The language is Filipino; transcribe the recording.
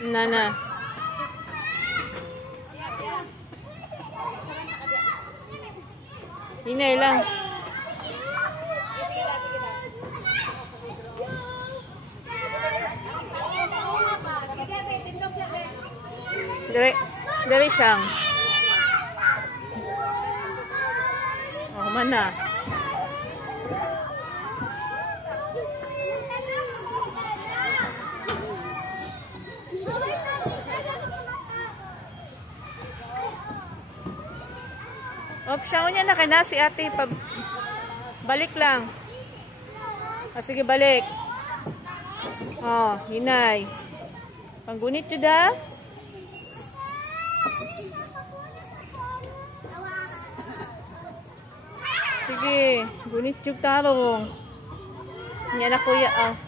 Nana. Hinay lang. Dari siyang. Oh, mana. Opsyon niya na kana si ate. Balik lang. Ah, sige, balik. Oh, hinay. Panggunit yun da. Sige, gunit yung tarong. Yan na kuya.